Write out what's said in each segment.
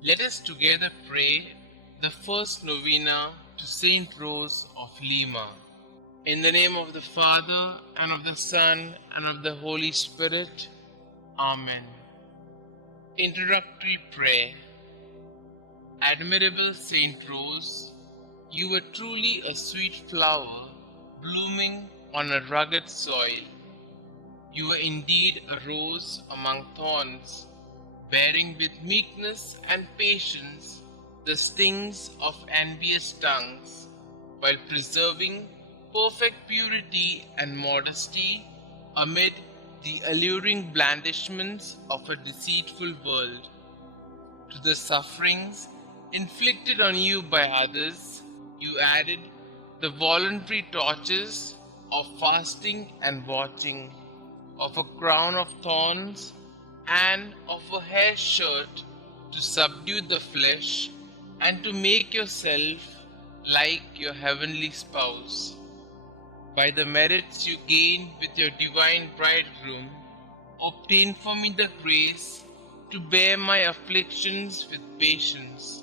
Let us together pray the first novena to St Rose of Lima. In the name of the Father, and of the Son, and of the Holy Spirit. Amen. Introductory Prayer. Admirable St Rose, you were truly a sweet flower blooming on a rugged soil. You were indeed a rose among thorns, bearing with meekness and patience the stings of envious tongues, while preserving perfect purity and modesty amid the alluring blandishments of a deceitful world. To the sufferings inflicted on you by others, you added the voluntary tortures of fasting and watching, of a crown of thorns and of a hair shirt to subdue the flesh and to make yourself like your heavenly spouse. By the merits you gained with your divine bridegroom, obtain for me the grace to bear my afflictions with patience,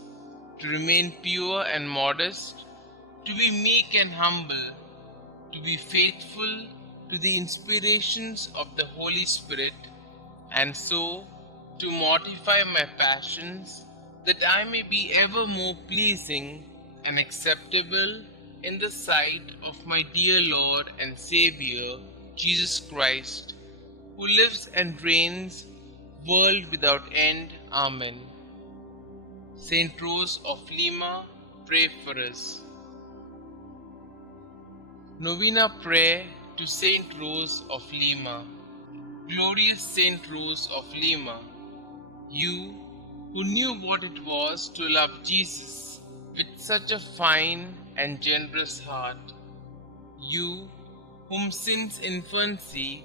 to remain pure and modest, to be meek and humble, to be faithful to the inspirations of the Holy Spirit, and so to mortify my passions, that I may be ever more pleasing and acceptable in the sight of my dear Lord and Xavier, Jesus Christ, who lives and reigns, world without end. Amen. St Rose of Lima, pray for us. Novena Prayer to St Rose of Lima. Glorious St Rose of Lima, you who knew what it was to love Jesus with such a fine and generous heart, you whom since infancy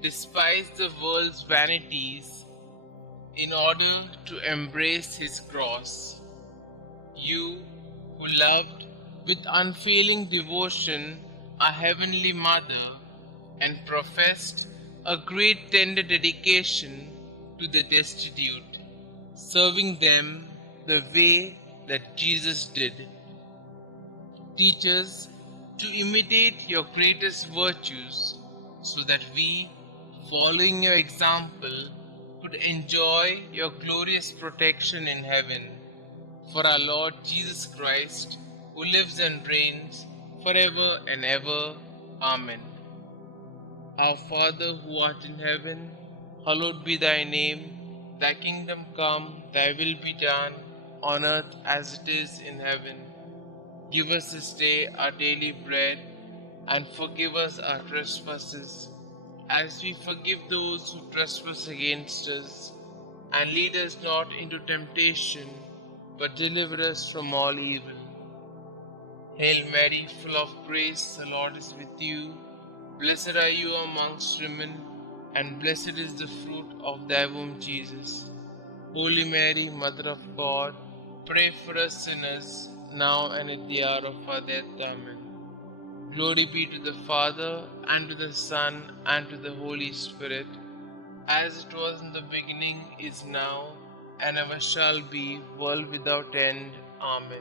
despised the world's vanities in order to embrace his cross, you who loved with unfailing devotion our Heavenly Mother and professed a great tender dedication to the destitute, serving them the way that Jesus did. Teach us to imitate your greatest virtues, so that we, following your example, could enjoy your glorious protection in heaven. For our Lord Jesus Christ, who lives and reigns forever and ever. Amen. Our Father who art in heaven, hallowed be thy name. Thy kingdom come, thy will be done, on earth as it is in heaven. Give us this day our daily bread, and forgive us our trespasses, as we forgive those who trespass against us. And lead us not into temptation, but deliver us from all evil. Hail Mary, full of grace, the Lord is with you. Blessed are you amongst women, and blessed is the fruit of thy womb, Jesus. Holy Mary, Mother of God, pray for us sinners, now and at the hour of our death. Amen. Glory be to the Father, and to the Son, and to the Holy Spirit, as it was in the beginning, is now, and ever shall be, world without end. Amen.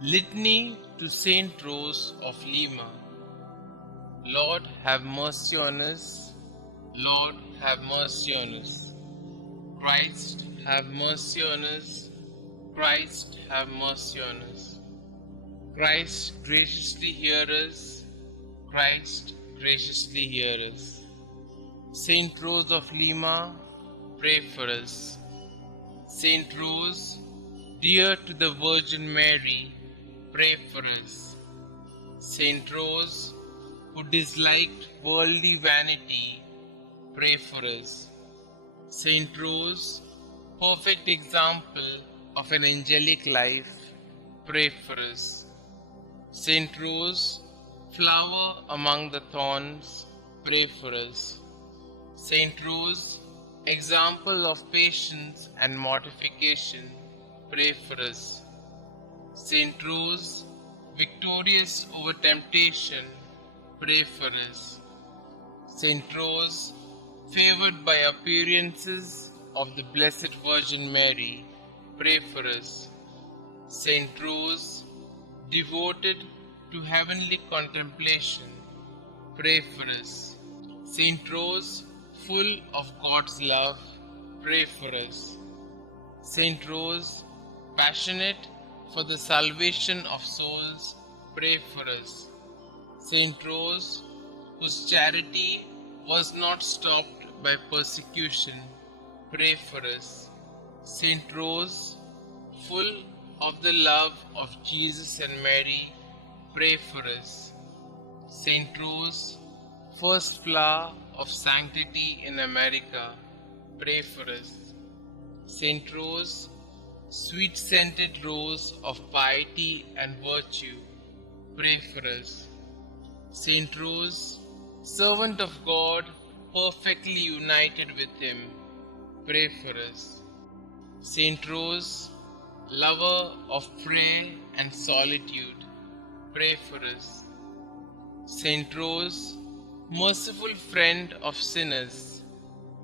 Litany to St Rose of Lima. Lord, have mercy on us. Lord, have mercy on us. Christ, have mercy on us. Christ, have mercy on us. Christ, graciously hear us. Christ, graciously hear us. St Rose of Lima, pray for us. St Rose, dear to the Virgin Mary, pray for us. St Rose, who disliked worldly vanity, pray for us. St Rose, perfect example of an angelic life, pray for us. St Rose, flower among the thorns, pray for us. St Rose, example of patience and mortification, pray for us. St Rose, victorious over temptation, pray for us. St Rose, favored by appearances of the Blessed Virgin Mary, pray for us. St Rose, devoted to heavenly contemplation, pray for us. St Rose, full of God's love, pray for us. St Rose, passionate for the salvation of souls, pray for us. St Rose, whose charity was not stopped by persecution, pray for us. St Rose, full of the love of Jesus and Mary, pray for us. St Rose, first flower of sanctity in America, pray for us. St Rose, sweet-scented rose of piety and virtue, pray for us. St Rose, servant of God, perfectly united with Him, pray for us. St Rose, lover of prayer and solitude, pray for us. St Rose, merciful friend of sinners,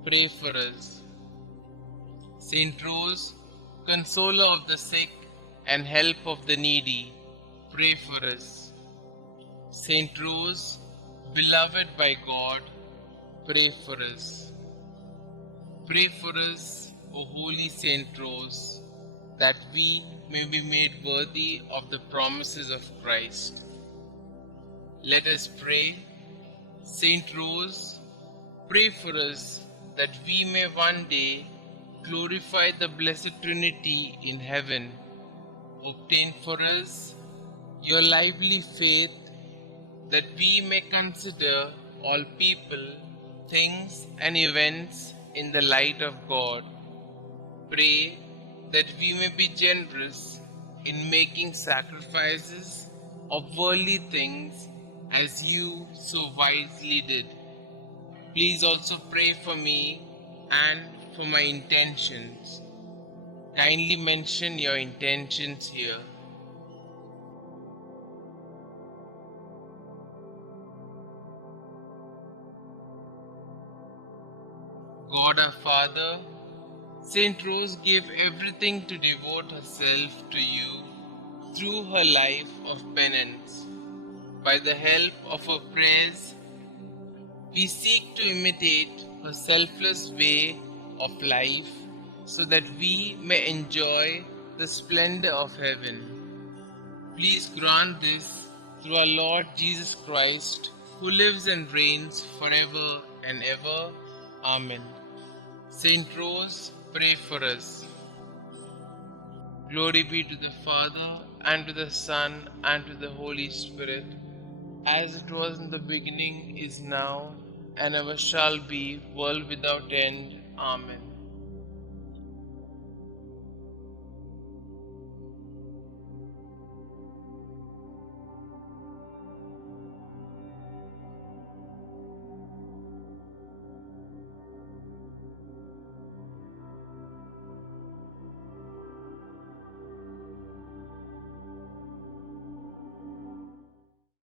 pray for us. St Rose, consoler of the sick and help of the needy, pray for us. St Rose, beloved by God, pray for us. Pray for us, O holy St Rose, that we may be made worthy of the promises of Christ. Let us pray. St Rose, pray for us that we may one day glorify the Blessed Trinity in heaven. Obtain for us your lively faith, that we may consider all people, things, and events in the light of God. Pray that we may be generous in making sacrifices of worldly things as you so wisely did. Please also pray for me and for my intentions. Kindly mention your intentions here. God our Father, St Rose gave everything to devote herself to you through her life of penance. By the help of her prayers, we seek to imitate her selfless way of life so that we may enjoy the splendor of heaven. Please grant this through our Lord Jesus Christ, who lives and reigns forever and ever. Amen. Saint Rose, pray for us. Glory be to the Father, and to the Son, and to the Holy Spirit, as it was in the beginning, is now, and ever shall be, world without end. Amen.